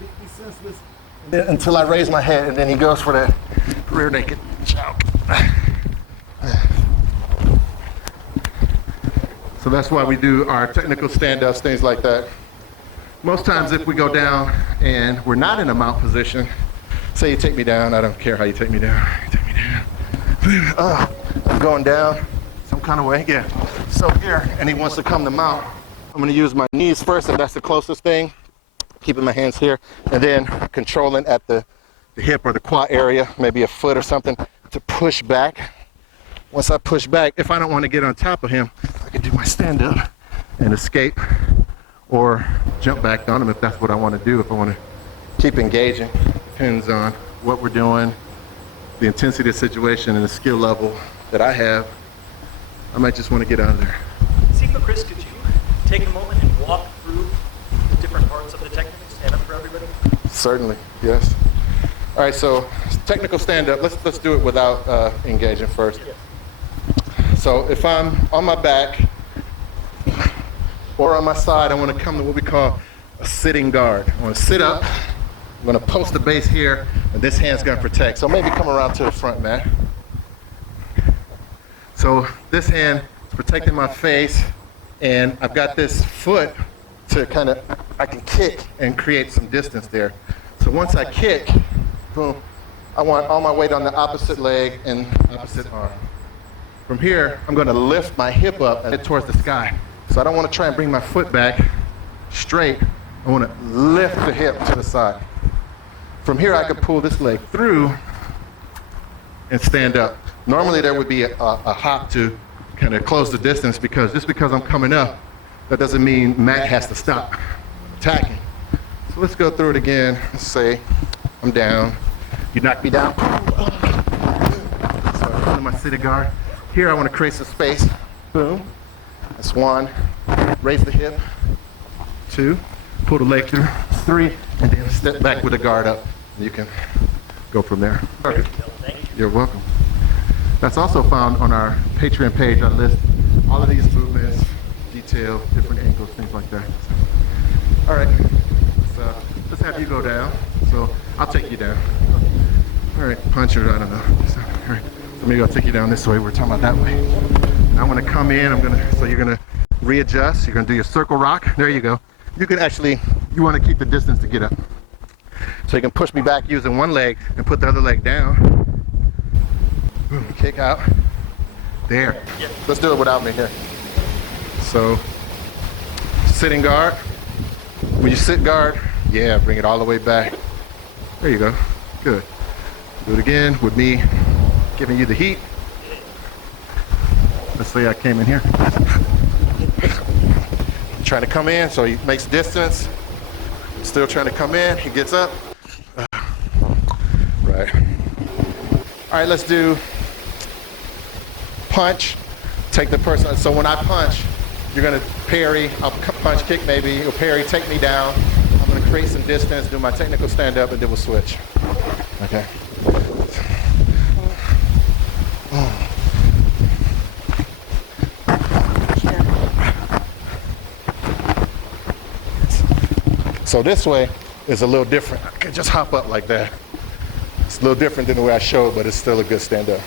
completely senseless until I raise my head, and then he goes for that rear naked choke. So that's why we do our technical stand-ups, things like that. Most times if we go down and we're not in a mount position, say you take me down, I don't care how you take me down, I'm going down some kind of way, yeah. So here, and he wants to come to mount, I'm gonna use my knees first, and that's the closest thing, keeping my hands here, and then controlling at the hip or the quad area, maybe a foot or something, to push back. Once I push back, if I don't want to get on top of him, I can do my stand up and escape or jump back on him if that's what I want to do, if I want to keep engaging. Depends on what we're doing, the intensity of the situation, and the skill level that I have. I might just want to get out of there. Sigma Chris, could you take a moment and walk through the different parts of the technical stand-up for everybody? Certainly, yes. All right, so technical stand-up, let's do it without engaging first. Yes. So if I'm on my back or on my side, I want to come to what we call a sitting guard. I want to sit up, I'm going to post the base here, and this hand's going to protect. So maybe come around to the front, man. So this hand is protecting my face, and I've got this foot to kind of, I can kick and create some distance there. So once I kick, boom, I want all my weight on the opposite leg and opposite arm. From here, I'm going to lift my hip up and towards the sky. So I don't want to try and bring my foot back straight. I want to lift the hip to the side. From here, I could pull this leg through and stand up. Normally, there would be a hop to kind of close the distance, because just because I'm coming up, that doesn't mean Matt has to stop attacking. So let's go through it again. Let's say I'm down. You knock me down. So I come to my sitting guard. Here I want to create some space. Boom. That's one. Raise the hip. Two. Pull the leg through. Three. And then step back with the guard up. You can go from there. Thank you. You're welcome. That's also found on our Patreon page. I list all of these movements, detail, different angles, things like that. All right. So let's have you go down. So I'll take you down. All right. Punch or I don't know. So, all right. So maybe I'll take you down this way. We're talking about that way. I'm going to come in. So you're going to readjust. You're going to do your circle rock. There you go. You can actually, you want to keep the distance to get up. So you can push me back using one leg and put the other leg down. Boom, kick out. There. Yeah. Let's do it without me here. So, sitting guard. When you sit guard, yeah, bring it all the way back. There you go. Good. Do it again with me giving you the heat. Let's say I came in here. Trying to come in, so he makes distance. Still trying to come in. He gets up. Right. All right, let's do punch. Take the person. So when I punch, you're gonna parry. I'll punch, kick maybe. You'll parry, take me down. I'm gonna create some distance, do my technical stand up, and then we'll switch. Okay. So this way is a little different. I can just hop up like that. It's a little different than the way I showed, but it's still a good stand up.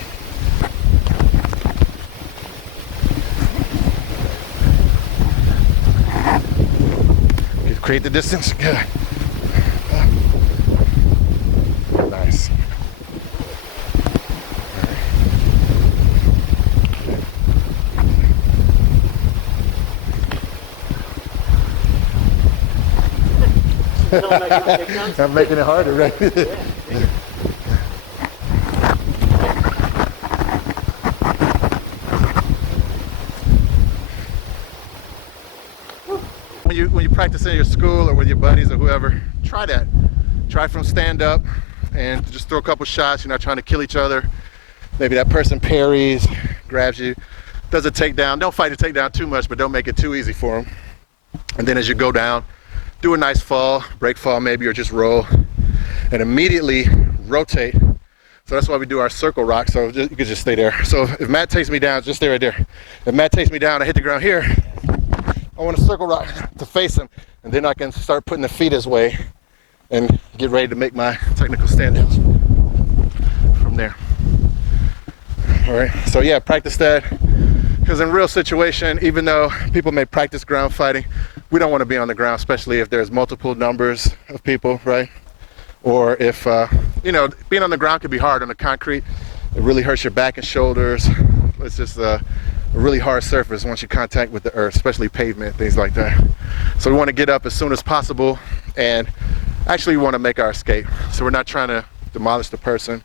Create the distance. Good. Nice. I'm making it harder, right? When you practice in your school or with your buddies or whoever, try that. Try from stand up and just throw a couple shots. You're not trying to kill each other. Maybe that person parries, grabs you, does a takedown. Don't fight the takedown too much, but don't make it too easy for them. And then as you go down, do a nice fall, break fall maybe, or just roll, and immediately rotate. So that's why we do our circle rock. So you can just stay there. So if Matt takes me down, just stay right there. If Matt takes me down, I hit the ground here. I want to circle rock to face him, and then I can start putting the feet his way and get ready to make my technical stand-downs from there. All right, so yeah, practice that. Because in real situation, even though people may practice ground fighting, we don't want to be on the ground, especially if there's multiple numbers of people, right? Or if, you know, being on the ground can be hard on the concrete. It really hurts your back and shoulders. It's just a really hard surface once you contact with the earth, especially pavement, things like that. So we want to get up as soon as possible, and actually we want to make our escape. So we're not trying to demolish the person.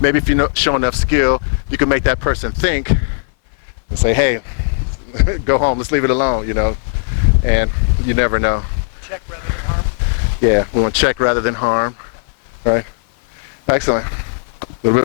Maybe if you show enough skill, you can make that person think and say, hey, go home, let's leave it alone, you know, and you never know. Check rather than harm. Yeah, we want check rather than harm, right? Excellent. A little bit